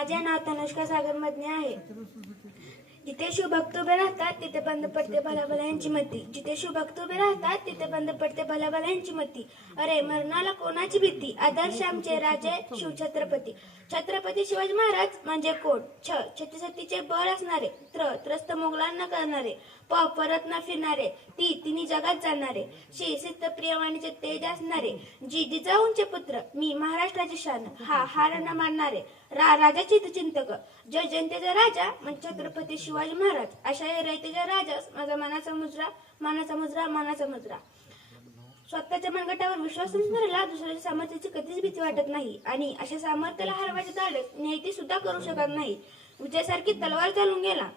माझे नाव तनुष्का सागर मदने आहे. जिथे शिवभक्त उभे राहतात तिथे बंद पडते भल्याभल्या यांची मती. जिथे शिवभक्त उभे राहतात तिथे बंद पडते भल्याभल्या यांची मती. अरे मरणाला कोणाची भीती, आदर्श आमचे राजे शिवछत्रपती. छत्रपती शिवाजी महाराज म्हणजे कोण? छत्तीसतीचे बळ असणारे, त्रस्त मोगलांना करणारे, परत न फिरणारे, तिन्ही जगात जाणारे, शिस्तप्रियवाणीचे तेज असणारे, जिजाऊंचे पुत्र, मी महाराष्ट्राची शान, हार न मानणारे, राजाचे चिंतक, जय जनतेचा राजा म्हणजे छत्रपती शिवाजी महाराज. अशा या रयतेच्या राजास माझा मानाचा मुजरा, मानाचा मुजरा, मानाचा मुजरा. स्वतःच्या मनगटावर विश्वास नसणाऱ्याला दुसऱ्याच्या सामर्थ्याची कधीच भीती वाटत नाही आणि अशा सामर्थ्याला हरवायचे धाडस नियती सुद्धा करू शकत नाही. विजयासारखी तलवार चालून गेला,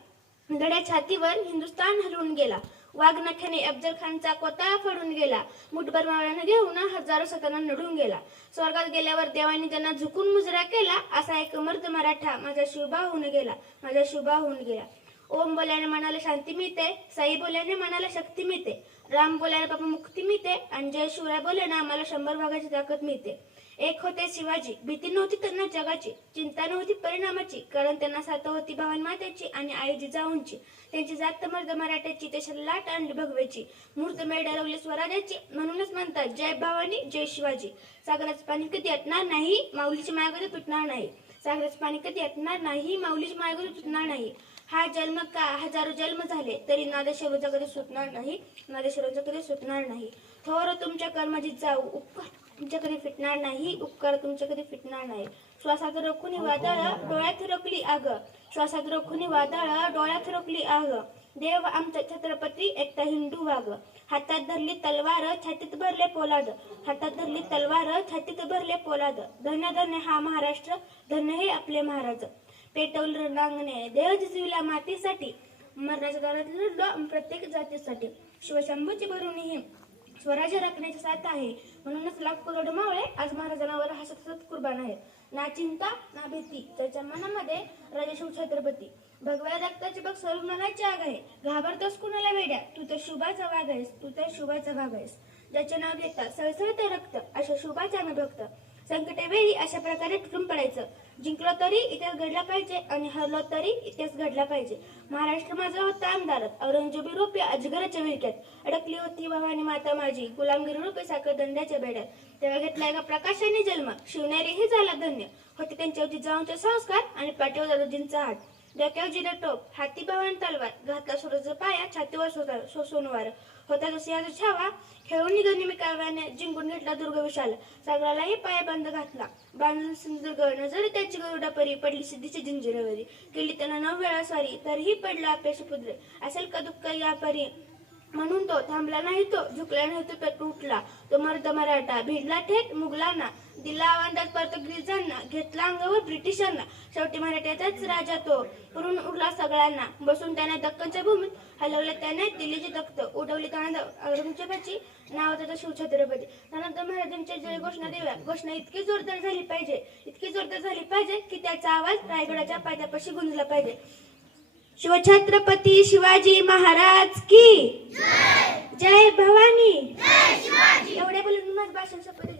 गड्या छातीवर हिंदुस्थान हलवून गेला, वाघ नख्याने अफजल खानचा कोता फोडून गेला, मुठभर मावळ्यानं घेऊन हजारो सताना नडून गेला. स्वर्गात गेल्यावर देवानी त्यांना झुकून मुजरा केला, असा एक मर्द मराठा माझा शिवबा होऊन गेला, माझा शिवबा होऊन गेला. ओम बोल्याने मनाला शांती मिळते, साई बोल्याने मनाला शक्ती मिळते, राम बोल्याने बाबा मुक्ती मिळते आणि जय शिवराय बोल्याने आम्हाला 100 भागाची ताकद मिळते. एक होते शिवाजी, भीती नव्हती त्यांना जगाची, चिंता नव्हती परिणामाची, कारण त्यांना साथ होती भवानी मातेची आणि आई जिजाऊंची. त्यांची जात मर्द मराठ्याची, ते लाट आणली भगवेची, मूर्त मेढ डरवली स्वराज्याची, म्हणूनच म्हणतात जय भवानी जय शिवाजी. सागराचं पाणी कधी अटणार नाही, माऊलीची माया कधी तुटणार नाही. सागराचं पाणी कधी अटणार नाही, माऊलीची माया कधी तुटणार नाही. हा जन्म का हजारो जन्म झाले तरी नादेश्वरांचा कधी सुटणार नाही, नादेश्वरांचा कधी सुटणार नाही. थोर तुमच्या कर्माची जाऊ, उपकार तुमच्या कधी फिटणार नाही, उपकार तुमच्या कधी फिटणार नाही. श्वासात रोखुनी वादळ डोळ्यात रोखली आग, श्वासात रोखुनी वादळ डोळ्यात रोखली आग. देव आमचा छत्रपती एकटा हिंदू वाघ, हातात धरली तलवार छातीत भरले पोलाद, हातात धरली तलवार छातीत भरले पोलाद. धन्य धन्य हा महाराष्ट्र, धन्य हे आपले महाराज. पेटवलं रणांगणे देव जिजविला मातीसाठी, मरणाच्या दारात लढलो प्रत्येक जातीसाठी. शिवशंभूची भरून ही स्वराज्य राखण्याची साथ आहे, म्हणूनच लाख करोड मावळे आज महाराजांवर हा सतत कुर्बान आहे. ना चिंता ना भीती त्याच्या मनामध्ये राजा शिवछत्रपती. भगव्या रक्ताची बघ सर्व मनाची आग आहे, घाबरतोस कुणाला वेड्या, तू तर शुभाचा वाघ आहेस, तू तर शुभाचा भाग आहेस. ज्याचे नाव घेता सळसळते रक्त अशा शुभाचा मी भक्त. संकटेवेळी अशा प्रकारे तुटून पडायचं, जिंकलो तरी इतिहास घडला पाहिजे आणि हरलो तरी इतिहास घडला पाहिजे. महाराष्ट्र माझा होता अंधारात, औरंगजेबी रूपी अजगराच्या विळक्यात, अडकली होती भवानी माता माझी, गुलामगिरी रूपी साखर दंड्याच्या बेड्यात. तेव्हा घेतला एका प्रकाशाने जन्म, शिवनेरी हे झाला धन्य, होते त्यांच्या जिजाऊंचे संस्कार आणि पाठीवर दादोजींचा हात. डोक्यावर जिरे टोप, हाती भवानी तलवार, घातला सूरज पाया छातीवर सोसून वार. होता तो सिंहाचा छावा, खेळून निघणी मी काव्याने, जिंकून घेतला दुर्ग विशाल, सागरालाही पायाबंद घातला, बांधून सिंधुदुर्ग नजर त्याची गरुडा परी, पडली सिद्धीची जिंजिरावरी, केली त्यांना 9 वेळा स्वारी, तरीही पडला अपेक्ष पुद्रे, असेल का दुःख या परी. म्हणून तो थांबला नाही, तो झुकला नाही, तो पेट उठला, तो मर्द मराठा भिडला थेट मुघलांना, दिला आवांदात पोर्तुगीजांना, घेतला अंगावर ब्रिटिशांना. शेवटी मराठ्याचाच राजा तो, पुरून उरला सगळ्यांना, बसून त्याने दक्कनच्या भूमीत हलवले त्याने दिल्लीची तख्त, उठवली त्याने औरंगजेबाची, नाव त्याचं शिवछत्रपती. त्यानंतर महाराजांच्या जय घोषणा देऊया. घोषणा इतकी जोरदार झाली पाहिजे, इतकी जोरदार झाली पाहिजे की त्याचा आवाज रायगडाच्या पायथ्यापाशी गुंजला पाहिजे. शिवछत्रपती शिवाजी महाराज की जय भवानी. एवढ्या बोलून माझं भाषण संपलं.